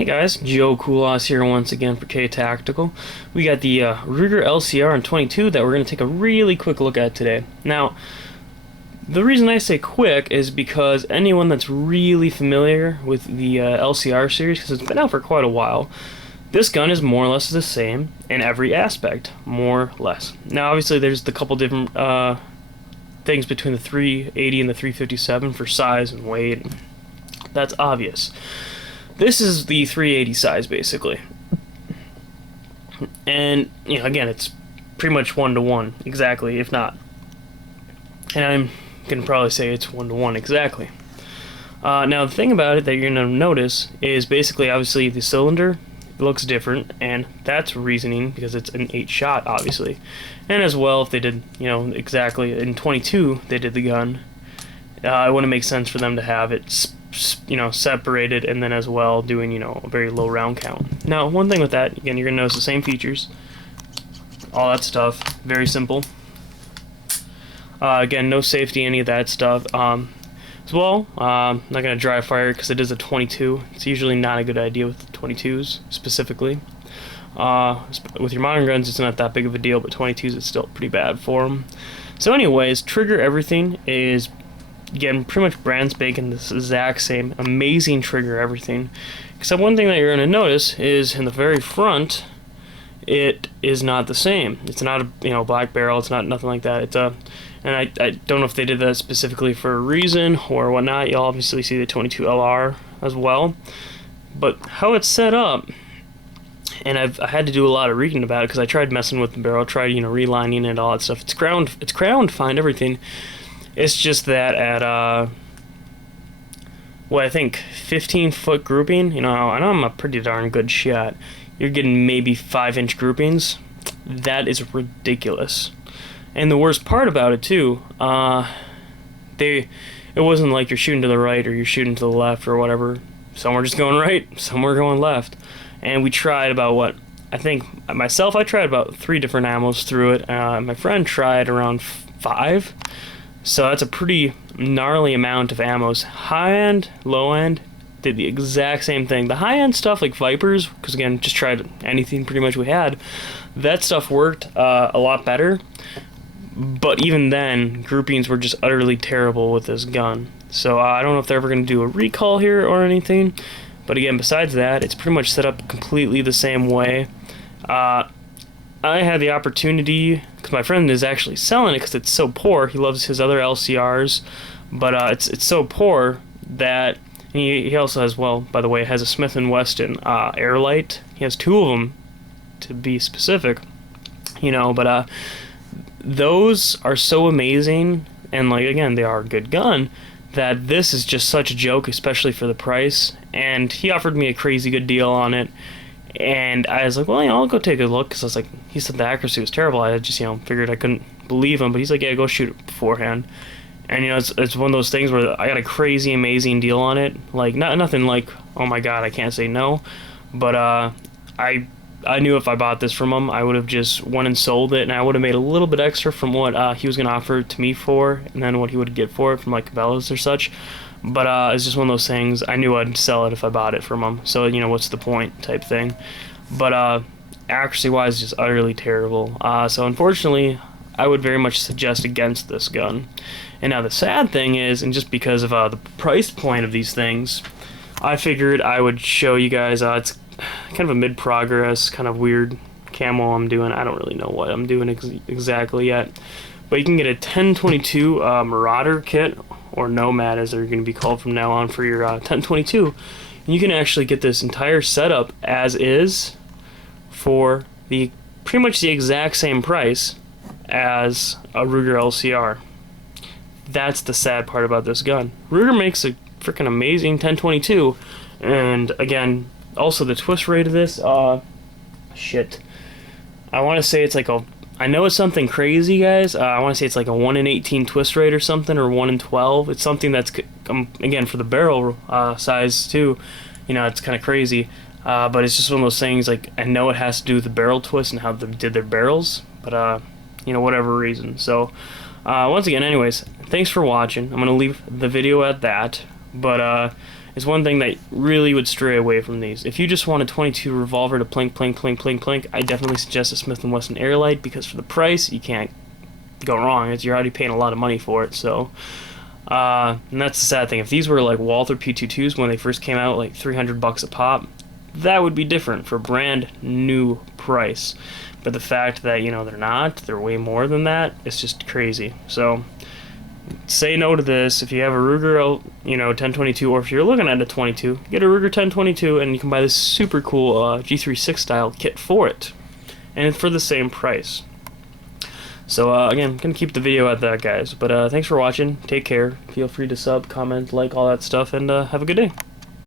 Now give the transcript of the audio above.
Hey guys, Joe Kulas here once again for K Tactical. We got the Ruger LCR in 22 that we're going to take a really quick look at today. Now, the reason I say quick is because anyone that's really familiar with the LCR series, because it's been out for quite a while, this gun is more or less the same in every aspect, more or less. Now, obviously, there's the couple different things between the 380 and the 357 for size and weight. That's obvious. This is the 380 size, basically. And, again, it's pretty much 1-to-1, exactly, if not. And I'm going to probably say it's 1-to-1, exactly. Now, the thing about it that you're going to notice is basically, obviously, the cylinder looks different, and that's reasoning because it's an 8-shot, obviously. And as well, if they did, exactly, in 22, they did the gun, it wouldn't make sense for them to have it separated and then as well doing, a very low round count. Now, one thing with that, again, you're going to notice the same features, all that stuff, very simple. Again, no safety, any of that stuff. As well, I'm not going to dry fire because it is a 22. It's usually not a good idea with 22s specifically. With your modern guns, it's not that big of a deal, but 22s is still pretty bad for them. So anyways, trigger everything is, again, pretty much brand spanking this exact same, amazing trigger everything. Except one thing that you're going to notice is in the very front, it is not the same. It's not a black barrel. It's not nothing like that. It's a, and I don't know if they did that specifically for a reason or whatnot. You'll obviously see the 22 LR as well, but how it's set up. And I had to do a lot of reading about it because I tried messing with the barrel, tried relining it, all that stuff. It's ground fine, everything. It's just that at what I think 15-foot grouping, I know I'm a pretty darn good shot. You're getting maybe 5-inch groupings. That is ridiculous. And the worst part about it too, it wasn't like you're shooting to the right or you're shooting to the left or whatever. Some were just going right, some were going left. And we tried about I tried about 3 different ammos through it. My friend tried around 5. So that's a pretty gnarly amount of ammos. High end, low end, did the exact same thing. The high end stuff like Vipers, because again, just tried anything pretty much we had, that stuff worked a lot better. But even then, groupings were just utterly terrible with this gun. So I don't know if they're ever going to do a recall here or anything. But again, besides that, it's pretty much set up completely the same way. I had the opportunity, because my friend is actually selling it because it's so poor. He loves his other LCRs, but it's so poor that he also has, well, by the way, has a Smith & Wesson Airlight. He has 2 of them, to be specific, but those are so amazing, and again, they are a good gun, that this is just such a joke, especially for the price. And he offered me a crazy good deal on it. And I was like, well, I'll go take a look, because I was like, he said the accuracy was terrible. I just, figured I couldn't believe him, but he's like, yeah, go shoot it beforehand. And, it's one of those things where I got a crazy, amazing deal on it. Nothing like, oh my god, I can't say no. But, I knew if I bought this from him, I would have just went and sold it, and I would have made a little bit extra from what he was going to offer it to me for, and then what he would get for it from, Cabela's or such. But it's just one of those things. I knew I'd sell it if I bought it from him. So, what's the point type thing. But accuracy-wise, just utterly terrible. So, unfortunately, I would very much suggest against this gun. And now the sad thing is, and just because of the price point of these things, I figured I would show you guys. It's kind of a mid-progress, kind of weird camo I'm doing. I don't really know what I'm doing exactly yet. But you can get a 1022 Marauder kit, or Nomad as they're going to be called from now on, for your 1022. And you can actually get this entire setup as is for pretty much the exact same price as a Ruger LCR. That's the sad part about this gun. Ruger makes a freaking amazing 1022, and again, also the twist rate of this, shit. I want to say it's I know it's something crazy, guys. I want to say it's like a 1 in 18 twist rate or something, or 1 in 12. It's something that's, again, for the barrel size too, it's kind of crazy. But it's just one of those things, I know it has to do with the barrel twist and how they did their barrels, but, whatever reason. So, once again, anyways, thanks for watching. I'm going to leave the video at that. But is one thing that really would stray away from these. If you just want a 22 revolver to plink, plink, plink, plink, plink, I definitely suggest a Smith & Wesson Airlight, because for the price, you can't go wrong. You're already paying a lot of money for it, so... and that's the sad thing. If these were like Walther P22s when they first came out, like $300 a pop, that would be different for brand new price. But the fact that, you know, they're way more than that, it's just crazy. So say no to this. If you have a Ruger, you know, 1022, or if you're looking at a 22, get a Ruger 1022 and you can buy this super cool G36 style kit for it, and for the same price. So again, I'm gonna keep the video at that, guys. But thanks for watching. Take care. Feel free to sub, comment, like, all that stuff, and have a good day.